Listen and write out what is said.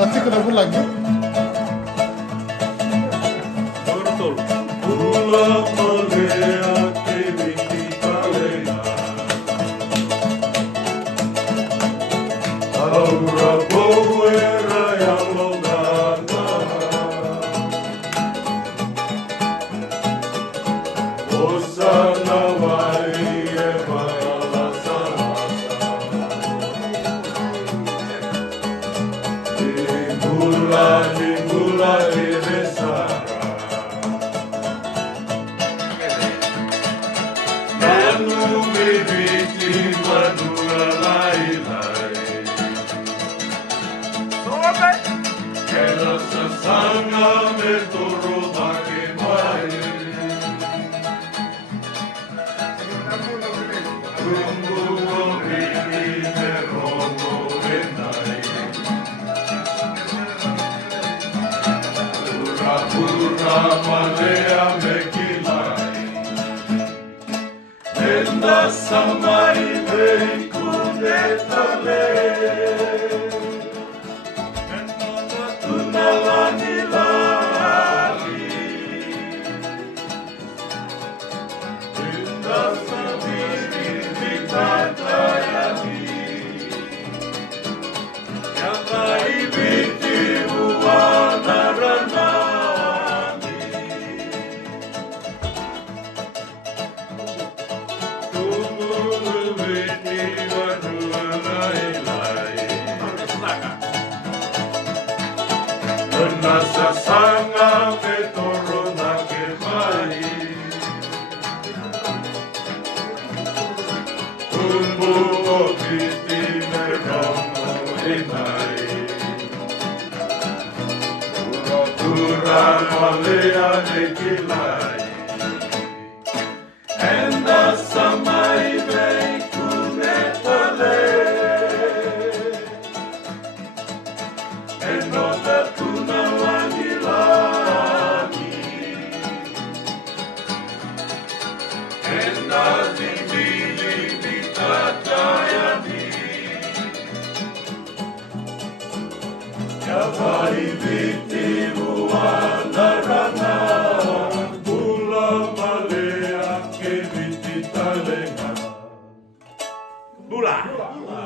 Kasih kenapa lagi? Betul. Pulang melihat diri kita lengah. Aura bowera yang longana. Osana wai e malalasa. Dimula iresara. Nanu miriti manura lai. Kera sasanga me toro dake mai. Rumbu o rini me rono enai. Pura malea me kilai. Nenda samai me kunetale. Tunalani lali. Nenda samiri vitatayani. Yamai biti uanarana. Nasasanga me toro nake mai. Tumbu o kiti me romo enai. Tura malea e kilai. Enda samai me kunetale. Enoda tuna wanilani. Enda zimili vitatayani. Yavai viti uanarana. Bula malea ke viti talenga. Bula! Bula!